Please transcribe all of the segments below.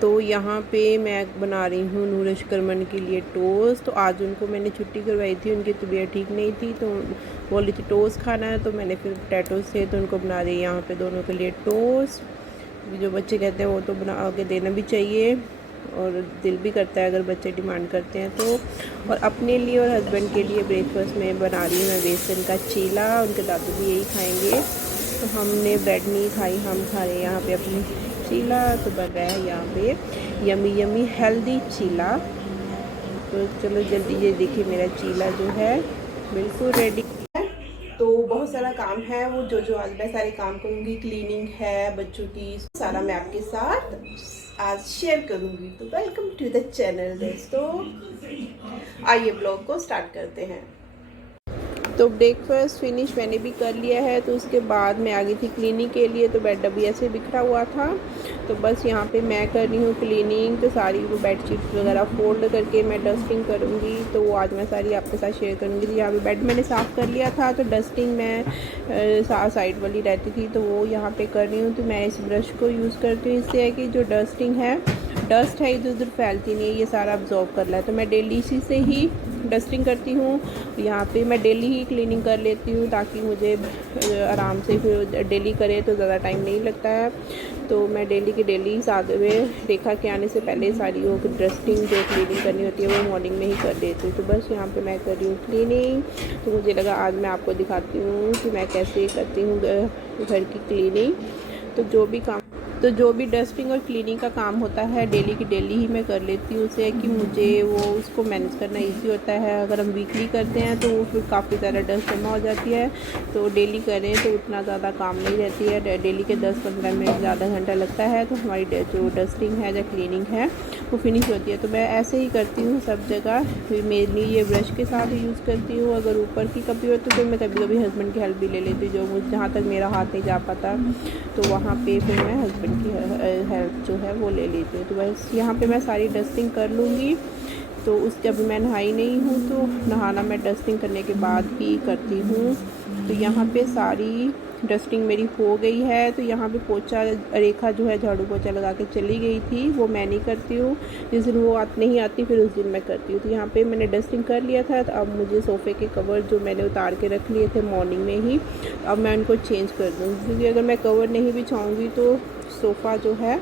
तो यहाँ पे मैं बना रही हूँ नूरश करमन के लिए टोस्ट। तो आज उनको मैंने छुट्टी करवाई थी, उनकी तबीयत ठीक नहीं थी तो बोली थी टोस्ट खाना है, तो मैंने फिर पोटैटो से तो उनको बना दी यहाँ पे दोनों के लिए टोस्ट। जो बच्चे कहते हैं वो तो बना के देना भी चाहिए और दिल भी करता है अगर बच्चे डिमांड करते हैं तो। और अपने लिए और हस्बैंड के लिए ब्रेकफास्ट में बना रही हूँ मैं बेसन का चीला। उनके दादू भी यही खाएंगे, तो हमने ब्रेड नहीं खाई, हम खा रहे हैं यहाँ पे अपनी चीला। तो बन रहा है यहाँ पे यमी यमी हेल्दी चीला। तो चलो जल्दी ये देखिए मेरा चीला जो है बिल्कुल रेडी है। तो बहुत सारा काम है, वो जो आज मैं सारे काम करूँगी, क्लीनिंग है बच्चों की, सारा मैं आपके साथ आज शेयर करूँगी। तो वेलकम टू द चैनल दोस्तों, आइए ब्लॉग को स्टार्ट करते हैं। तो ब्रेकफास्ट फिनिश मैंने भी कर लिया है, तो उसके बाद मैं आ गई थी क्लीनिंग के लिए। तो बेड अभी ऐसे बिखरा हुआ था, तो बस यहाँ पे मैं कर रही हूँ क्लीनिंग। तो सारी वो बेडशीट वगैरह फोल्ड करके मैं डस्टिंग करूँगी, तो वो आज मैं सारी आपके साथ शेयर करूँगी। तो यहाँ पे बेड मैंने साफ़ कर लिया था, तो डस्टिंग मैं साइड वाली रहती थी तो वो यहाँ पे कर रही हूँ। तो मैं इस ब्रश को यूज़ करती हूँ, इससे है कि जो डस्टिंग है, डस्ट है इधर उधर फैलती नहीं है, ये सारा अब्जॉर्ब कर रहा है। तो मैं डेली इसी से ही डस्टिंग करती हूँ। यहाँ पे मैं डेली ही क्लीनिंग कर लेती हूँ ताकि मुझे आराम से, फिर डेली करे तो ज़्यादा टाइम नहीं लगता है। तो मैं डेली की डेली 7 बजे रेखा के आने से पहले सारी वो डस्टिंग जो क्लीनिंग करनी होती है वो मॉर्निंग में ही कर देती हूँ। तो बस यहाँ पे मैं कर रही हूँ क्लीनिंग। तो मुझे लगा आज मैं आपको दिखाती हूँ कि मैं कैसे करती हूँ घर की क्लीनिंग। तो जो भी डस्टिंग और क्लीनिंग का काम होता है डेली की डेली ही मैं कर लेती हूँ। उससे कि मुझे वो उसको मैनेज करना इजी होता है। अगर हम वीकली करते हैं तो वो फिर काफ़ी ज़्यादा डस्ट जमा हो जाती है। तो डेली करें तो उतना ज़्यादा काम नहीं रहती है, डेली के 10-15 मिनट ज़्यादा घंटा लगता है तो हमारी जो डस्टिंग है या क्लीनिंग है वो फिनिश होती है। तो मैं ऐसे ही करती हूँ सब जगह। फिर मेनली ये ब्रश के साथ यूज़ करती हूँ। अगर ऊपर की कभी हो तो फिर मैं कभी कभी हस्बैंड की हेल्प भी ले लेती हूँ, जो मुझे जहाँ तक मेरा हाथ नहीं जा पाता तो वहाँ पे फिर मैं हस्बैंड की हेल्प जो है वो ले लेती हूँ। तो बस यहाँ पे मैं सारी डस्टिंग कर लूँगी। तो उस जब मैं नहाई नहीं हूँ तो नहाना मैं डस्टिंग करने के बाद ही करती हूँ। तो यहाँ पे सारी डस्टिंग मेरी हो गई है। तो यहाँ पे पोछा रेखा जो है झाड़ू पोछा लगा के चली गई थी, वो मैं नहीं करती हूँ। जिस दिन वो नहीं आती फिर उस दिन मैं करती हूँ। तो यहाँ पे मैंने डस्टिंग कर लिया था। तो अब मुझे सोफ़े के कवर जो मैंने उतार के रख लिए थे मॉर्निंग में ही, अब मैं उनको चेंज कर दूँ, क्योंकि अगर मैं कवर नहीं बिछाऊँगी तो सोफ़ा जो है,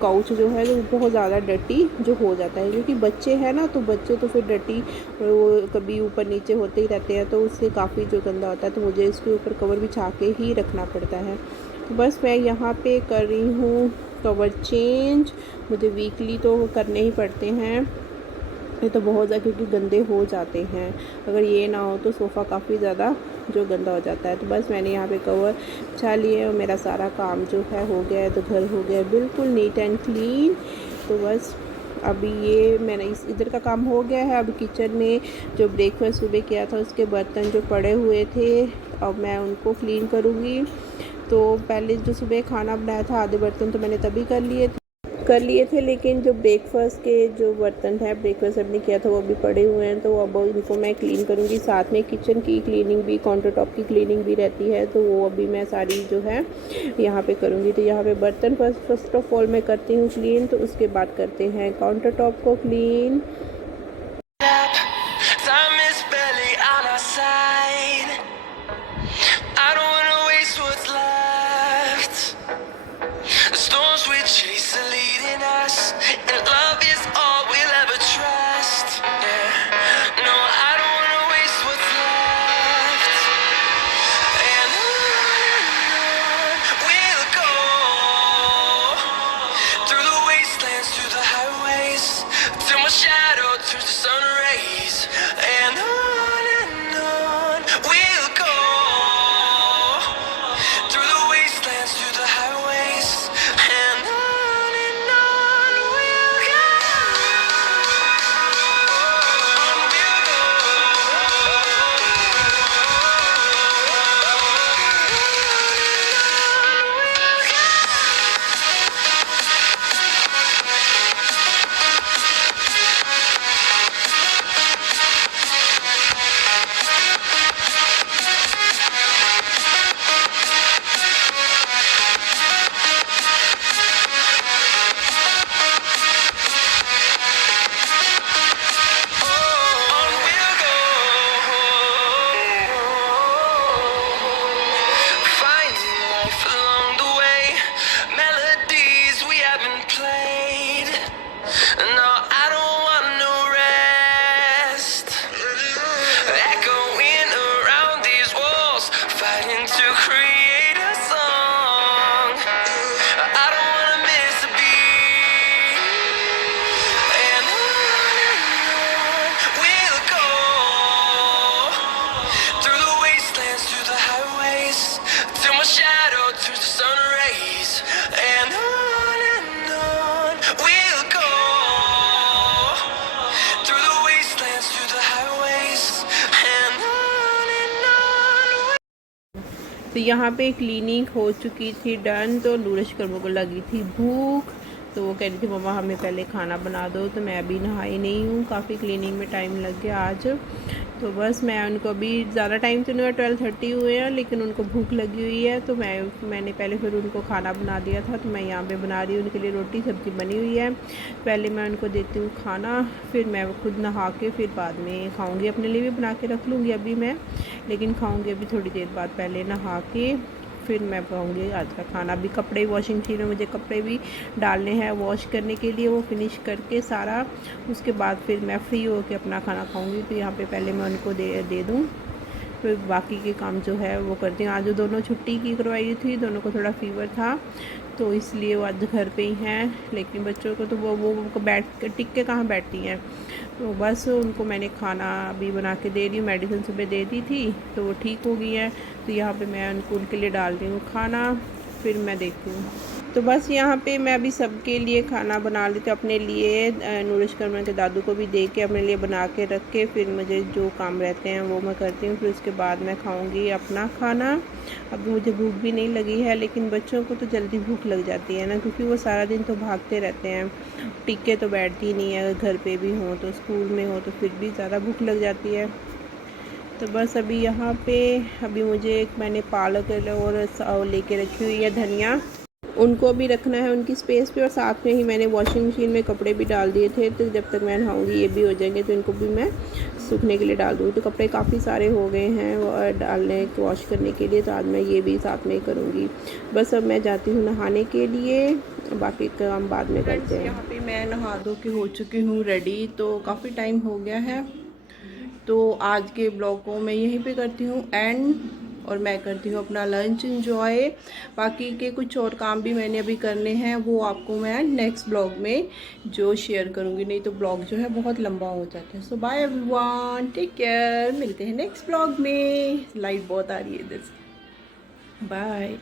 काउच जो है वो बहुत ज़्यादा डर्टी जो हो जाता है। क्योंकि बच्चे हैं ना, तो बच्चे तो फिर डर्टी वो कभी ऊपर नीचे होते ही रहते हैं, तो उससे काफ़ी जो गंदा होता है। तो मुझे इसके ऊपर कवर बिछा के ही रखना पड़ता है। तो बस मैं यहाँ पे कर रही हूँ कवर चेंज। मुझे वीकली तो करने ही पड़ते हैं, ये तो बहुत ज़्यादा, क्योंकि गंदे हो जाते हैं। अगर ये ना हो तो सोफ़ा काफ़ी ज़्यादा जो गंदा हो जाता है। तो बस मैंने यहाँ पे कवर बिछा लिए और मेरा सारा काम जो है हो गया है। तो घर हो गया बिल्कुल नीट एंड क्लीन। तो बस अभी ये मैंने इधर का काम हो गया है। अब किचन में जो ब्रेकफास्ट सुबह किया था उसके बर्तन जो पड़े हुए थे, अब मैं उनको क्लीन करूँगी। तो पहले जो सुबह खाना बनाया था आधे बर्तन तो मैंने तभी कर लिए थे, लेकिन जो ब्रेकफास्ट के जो बर्तन है, ब्रेकफास्ट हमने किया था वो भी पड़े हुए हैं। तो अब उनको मैं क्लीन करूँगी। साथ में किचन की क्लीनिंग भी, काउंटर टॉप की क्लीनिंग भी रहती है, तो वो अभी मैं सारी जो है यहाँ पे करूँगी। तो यहाँ पे बर्तन फर्स्ट ऑफ ऑल मैं करती हूँ क्लीन, तो उसके बाद करते हैं काउंटर टॉप को क्लीन। Till my shadow तो यहाँ पे क्लीनिंग हो चुकी थी डन, तो नूरश कर्मों को लगी थी भूख, तो वो कह रही थी मम्मा हमें पहले खाना बना दो। तो मैं अभी नहाई नहीं हूँ, काफ़ी क्लीनिंग में टाइम लग गया आज। तो बस मैं उनको अभी ज़्यादा टाइम तो नहीं हुआ, 12:30 हुए हैं, लेकिन उनको भूख लगी हुई है, तो मैंने पहले फिर उनको खाना बना दिया था। तो मैं यहाँ पे बना रही हूँ उनके लिए रोटी सब्ज़ी बनी हुई है। पहले मैं उनको देती हूँ खाना, फिर मैं खुद नहा के फिर बाद में खाऊँगी। अपने लिए भी बना के रख लूँगी अभी मैं, लेकिन खाऊँगी अभी थोड़ी देर बाद, पहले नहा के फिर मैं खाऊँगी आज का खाना। अभी कपड़े वॉशिंग मशीन में मुझे कपड़े भी डालने हैं वॉश करने के लिए, वो फिनिश करके सारा, उसके बाद फिर मैं फ्री होकर अपना खाना खाऊँगी। तो यहाँ पे पहले मैं उनको दे दूँ, फिर बाकी के काम जो है वो करती हूँ। आज जो दोनों छुट्टी की करवाई थी, दोनों को थोड़ा फीवर था, तो इसलिए वो आज घर पे ही हैं। लेकिन बच्चों को तो वो बैठ टिक के कहाँ बैठती हैं, तो बस उनको मैंने खाना अभी बना के दे रही हूँ। मेडिसिन सुबह दे दी थी तो वो ठीक हो गई हैं। तो यहाँ पे मैं उनके लिए डाल रही हूँ खाना, फिर मैं देखती हूँ। तो बस यहाँ पे मैं अभी सबके लिए खाना बना लेती हूँ, अपने लिए, नूरश कर्मन के दादू को भी दे के अपने लिए बना के रख के, फिर मुझे जो काम रहते हैं वो मैं करती हूँ। फिर उसके बाद मैं खाऊँगी अपना खाना। अभी मुझे भूख भी नहीं लगी है, लेकिन बच्चों को तो जल्दी भूख लग जाती है ना, क्योंकि वो सारा दिन तो भागते रहते हैं, टिक के तो बैठती नहीं है। घर पे भी हों तो स्कूल में हो तो फिर भी ज़्यादा भूख लग जाती है। तो बस अभी यहाँ पे अभी मुझे मैंने पालक और लेके रखी हुई है धनिया, उनको भी रखना है उनकी स्पेस पे, और साथ में ही मैंने वॉशिंग मशीन में कपड़े भी डाल दिए थे। तो जब तक मैं नहाऊंगी ये भी हो जाएंगे, तो इनको भी मैं सूखने के लिए डाल दूँगी। तो कपड़े काफ़ी सारे हो गए हैं डालने वॉश करने के लिए, तो आज मैं ये भी साथ में ही करूँगी। बस अब मैं जाती हूँ नहाने के लिए, बाकी काम बाद में करते हैं। यहाँ पे मैं नहा धो के हो चुकी हूँ रेडी, तो काफ़ी टाइम हो गया है। तो आज के ब्लॉग को मैं यहीं पे करती हूँ एंड, और मैं करती हूँ अपना लंच इंजॉय। बाकी के कुछ और काम भी मैंने अभी करने हैं, वो आपको मैं नेक्स्ट ब्लॉग में जो शेयर करूँगी, नहीं तो ब्लॉग जो है बहुत लंबा हो जाता है। सो बाय एवरीवन, टेक केयर, मिलते हैं नेक्स्ट ब्लॉग में। लाइट बहुत आ रही है इधर से, बाय।